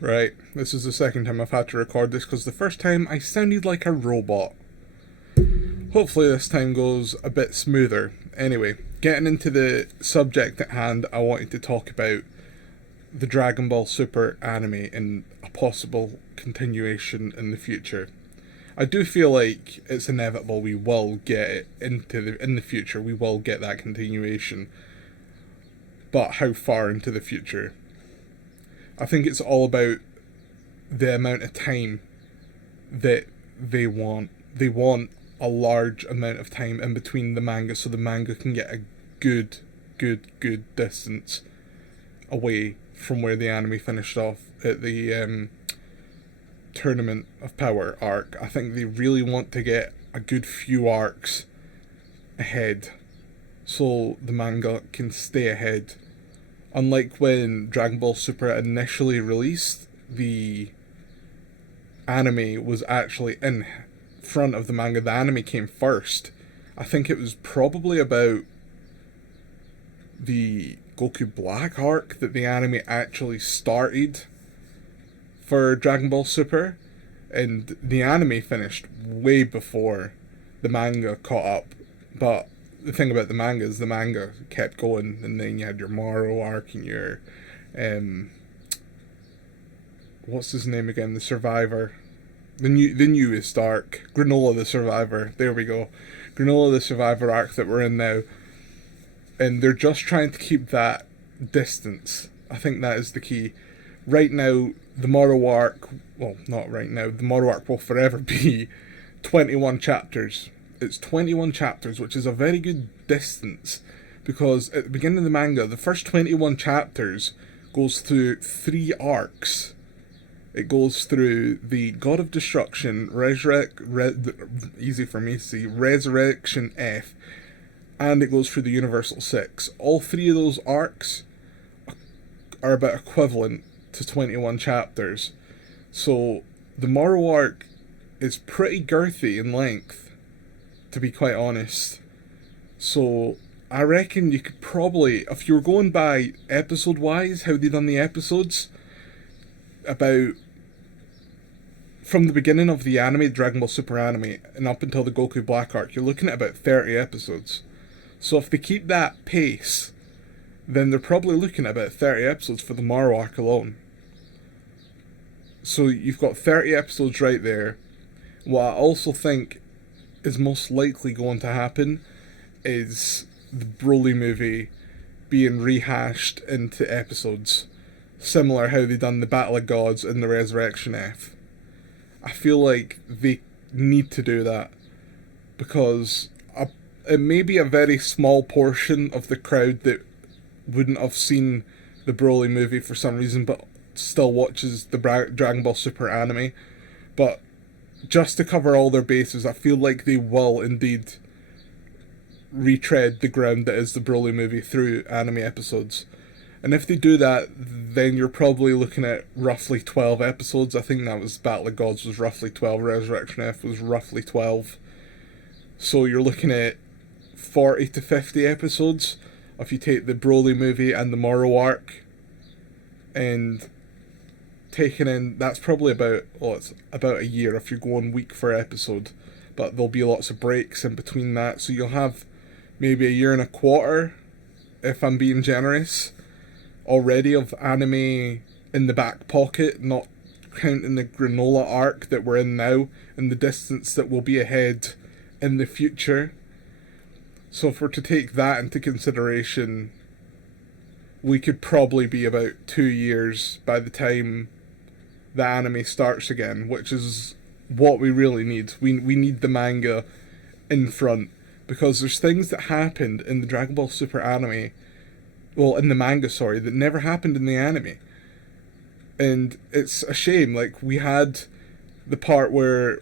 Right, this is the second time I've had to record this because the first time I sounded like a robot. Hopefully, this time goes a bit smoother. Anyway, getting into the subject at hand, I wanted to talk about the Dragon Ball Super anime and a possible continuation in the future. I do feel like it's inevitable we will get it in the future. We will get that continuation, but how far into the future? I think it's all about the amount of time that they want. They want a large amount of time in between the manga so the manga can get a good distance away from where the anime finished off at the Tournament of Power arc. I think they really want to get a good few arcs ahead so the manga can stay ahead. Unlike when Dragon Ball Super initially released, the anime was actually in front of the manga. The anime came first. I think it was probably about the Goku Black arc that the anime actually started for Dragon Ball Super, and the anime finished way before the manga caught up. But the thing about the manga is the manga kept going, and then you had your Moro arc and your what's his name again? The Survivor. The newest arc, Granola the Survivor. There we go, Granola the Survivor arc that we're in now, and they're just trying to keep that distance. I think that is the key. Right now, the Moro arc, well, not right now. The Moro arc will forever be 21 chapters. It's 21 chapters, which is a very good distance, because at the beginning of the manga, the first 21 chapters goes through 3 arcs. It goes through the God of Destruction, easy for me to see, Resurrection F, and it goes through the Universal 6. All 3 of those arcs are about equivalent to 21 chapters. So the Moro arc is pretty girthy in length, to be quite honest. So I reckon you could probably, if you were going by episode wise, how they done the episodes, about from the beginning of the anime, Dragon Ball Super anime, and up until the Goku Black arc, you're looking at about 30 episodes. So if they keep that pace, then they're probably looking at about 30 episodes for the Moro arc alone. So you've got 30 episodes right there. What I also think is most likely going to happen is the Broly movie being rehashed into episodes, similar how they done the Battle of Gods and the Resurrection F. I feel like they need to do that because it may be a very small portion of the crowd that wouldn't have seen the Broly movie for some reason, but still watches the Dragon Ball Super anime. But just to cover all their bases, I feel like they will indeed retread the ground that is the Broly movie through anime episodes. And if they do that, then you're probably looking at roughly 12 episodes. I think that was Battle of Gods was roughly 12, Resurrection F was roughly 12. So you're looking at 40 to 50 episodes if you take the Broly movie and the Moro arc, and taking in, that's probably about, well, it's about a year if you're going week for episode, but there'll be lots of breaks in between that, so you'll have maybe a year and a quarter, if I'm being generous, already of anime in the back pocket, not counting the Granola arc that we're in now and the distance that will be ahead in the future. So if we're to take that into consideration, we could probably be about 2 years by the time the anime starts again, which is what we really need. We need the manga in front, because there's things that happened in the Dragon Ball Super anime, well, in the manga, sorry, that never happened in the anime. And it's a shame. Like, we had the part where,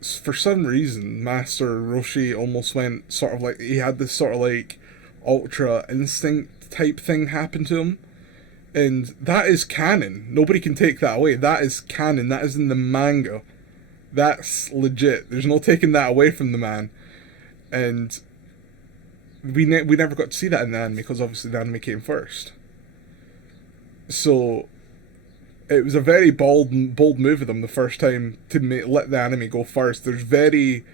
for some reason, Master Roshi almost went sort of like, he had this sort of like ultra instinct type thing happen to him. And that is canon. Nobody can take that away. That is canon. That is in the manga. That's legit. There's no taking that away from the man. And we never got to see that in the anime because obviously the anime came first. So it was a very bold move of them the first time to let the anime go first. There's very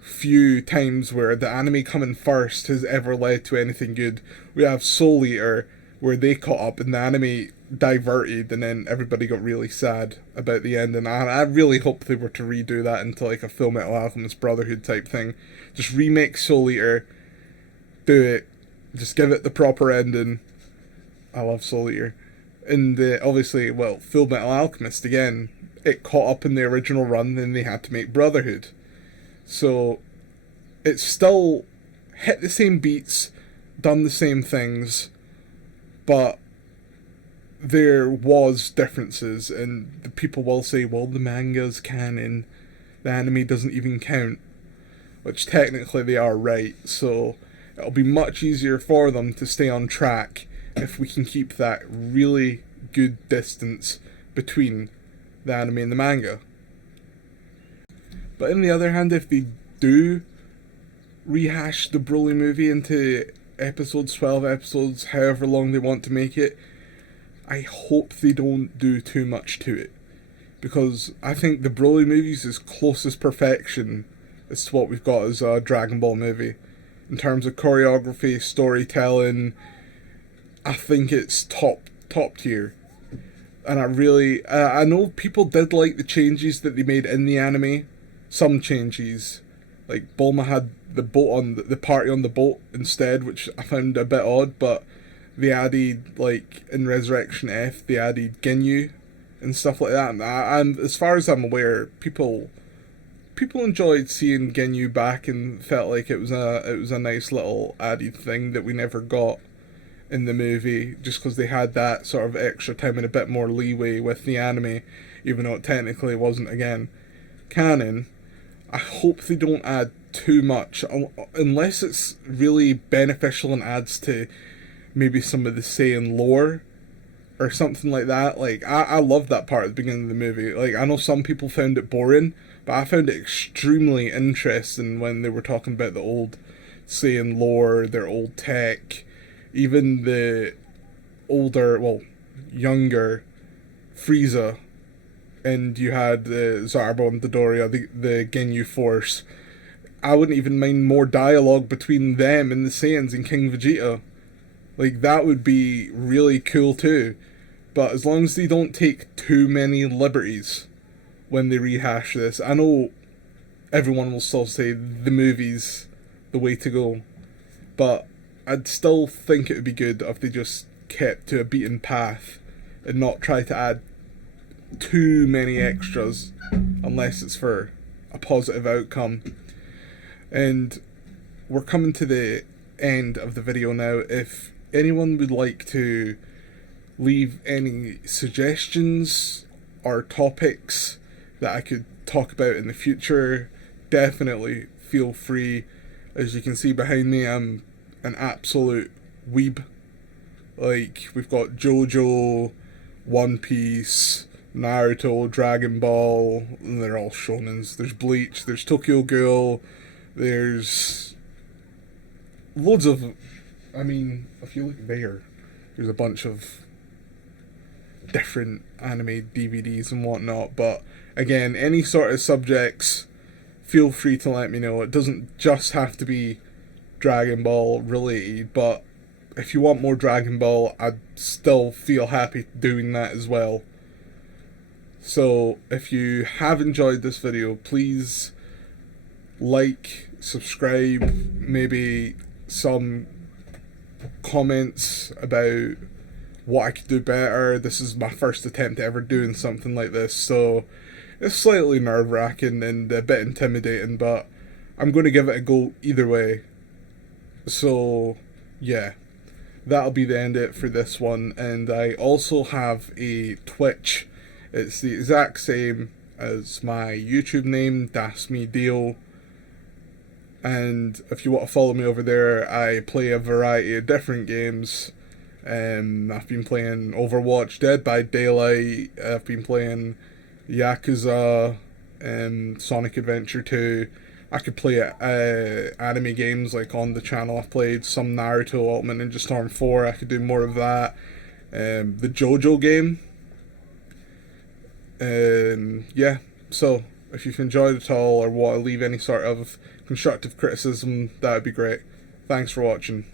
few times where the anime coming first has ever led to anything good. We have Soul Eater, where they caught up and the anime diverted, and then everybody got really sad about the end. And I really hope they were to redo that into like a Full Metal Alchemist Brotherhood type thing. Just remake Soul Eater, do it, just give it the proper ending. I love Soul Eater. And obviously, well, Full Metal Alchemist, again, it caught up in the original run, then they had to make Brotherhood. So, it's still hit the same beats, done the same things, but there was differences, and the people will say, well, the manga's canon, the anime doesn't even count, which technically they are right, so it'll be much easier for them to stay on track if we can keep that really good distance between the anime and the manga. But on the other hand, if they do rehash the Broly movie into episodes, 12 episodes, however long they want to make it, I hope they don't do too much to it. Because I think the Broly movie is as close as perfection as to what we've got as a Dragon Ball movie. In terms of choreography, storytelling, I think it's top tier. And I know people did like the changes that they made in the anime. Some changes, like Bulma had the boat on the party on the boat instead, which I found a bit odd. But they added, like in Resurrection F, they added Ginyu and stuff like that. And as far as I'm aware, people enjoyed seeing Ginyu back and felt like it was a nice little added thing that we never got in the movie, just because they had that sort of extra time and a bit more leeway with the anime, even though it technically wasn't, again, canon. I hope they don't add too much, unless it's really beneficial and adds to maybe some of the Saiyan lore or something like that. Like, I love that part at the beginning of the movie. Like, I know some people found it boring, but I found it extremely interesting when they were talking about the old Saiyan lore, their old tech, even the younger Frieza, and you had Zarbo and Dodoria, the Ginyu Force. I wouldn't even mind more dialogue between them and the Saiyans and King Vegeta. Like, that would be really cool too. But as long as they don't take too many liberties when they rehash this, I know everyone will still say the movie's the way to go, but I'd still think it would be good if they just kept to a beaten path and not try to add too many extras unless it's for a positive outcome. And we're coming to the end of the video now. If anyone would like to leave any suggestions or topics that I could talk about in the future, definitely feel free. As you can see behind me, I'm an absolute weeb. Like, we've got JoJo, One Piece, Naruto, Dragon Ball, and they're all shonens. There's Bleach, there's Tokyo Ghoul, there's loads of, I mean, if you look there, there's a bunch of different anime DVDs and whatnot. But again, any sort of subjects, feel free to let me know. It doesn't just have to be Dragon Ball related, but if you want more Dragon Ball, I'd still feel happy doing that as well. So if you have enjoyed this video, please like, subscribe, maybe some comments about what I could do better. This is my first attempt ever doing something like this, so it's slightly nerve-wracking and a bit intimidating, but I'm going to give it a go either way. So yeah, that'll be the end of it for this one. And I also have a Twitch. It's the exact same as my YouTube name, Das Me Deal. And if you want to follow me over there, I play a variety of different games. I've been playing Overwatch, Dead by Daylight, I've been playing Yakuza, Sonic Adventure 2. I could play anime games like on the channel. I've played some Naruto, Ultimate Ninja Storm 4. I could do more of that. The JoJo game, Yeah, so if you've enjoyed it all or want to leave any sort of constructive criticism, that would be great. Thanks for watching.